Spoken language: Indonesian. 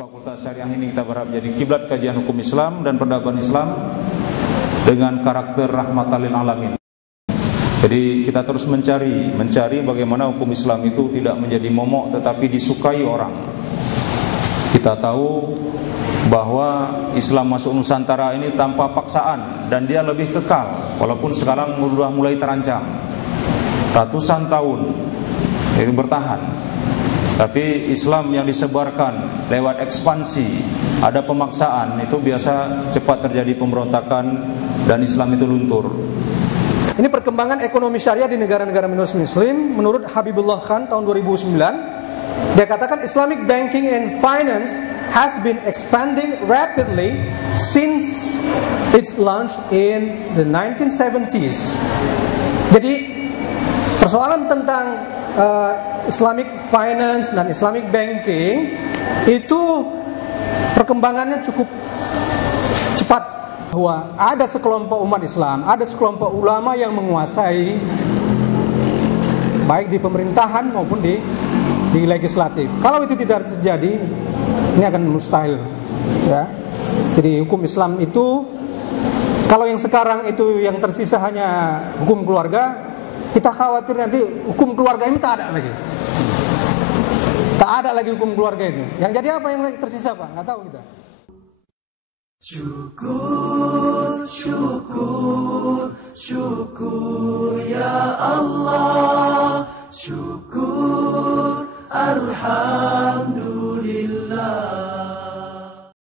Fakultas Syariah ini kita berharap jadi kiblat kajian hukum Islam dan peradaban Islam dengan karakter rahmatan lil alamin. Jadi kita terus mencari bagaimana hukum Islam itu tidak menjadi momok tetapi disukai orang. Kita tahu bahwa Islam masuk Nusantara ini tanpa paksaan dan dia lebih kekal walaupun sekarang sudah mulai terancam. Ratusan tahun ini bertahan. Tapi Islam yang disebarkan lewat ekspansi, ada pemaksaan, itu biasa cepat terjadi pemberontakan dan Islam itu luntur. Ini perkembangan ekonomi syariah di negara-negara minoritas Muslim. Menurut Habibullah Khan tahun 2009, dia katakan Islamic banking and finance has been expanding rapidly since its launch in the 1970s. Jadi persoalan tentang Islamic finance dan Islamic banking itu perkembangannya cukup cepat, bahwa ada sekelompok umat Islam, ada sekelompok ulama yang menguasai baik di pemerintahan maupun di legislatif. Kalau itu tidak terjadi, ini akan mustahil, ya. Jadi hukum Islam itu, kalau yang sekarang itu yang tersisa hanya hukum keluarga, kita khawatir nanti hukum keluarga ini tak ada lagi. Tak ada lagi hukum keluarga itu. Yang jadi apa yang tersisa, Pak? Nggak tahu kita. Syukur, syukur, syukur ya Allah. Syukur, alhamdulillah.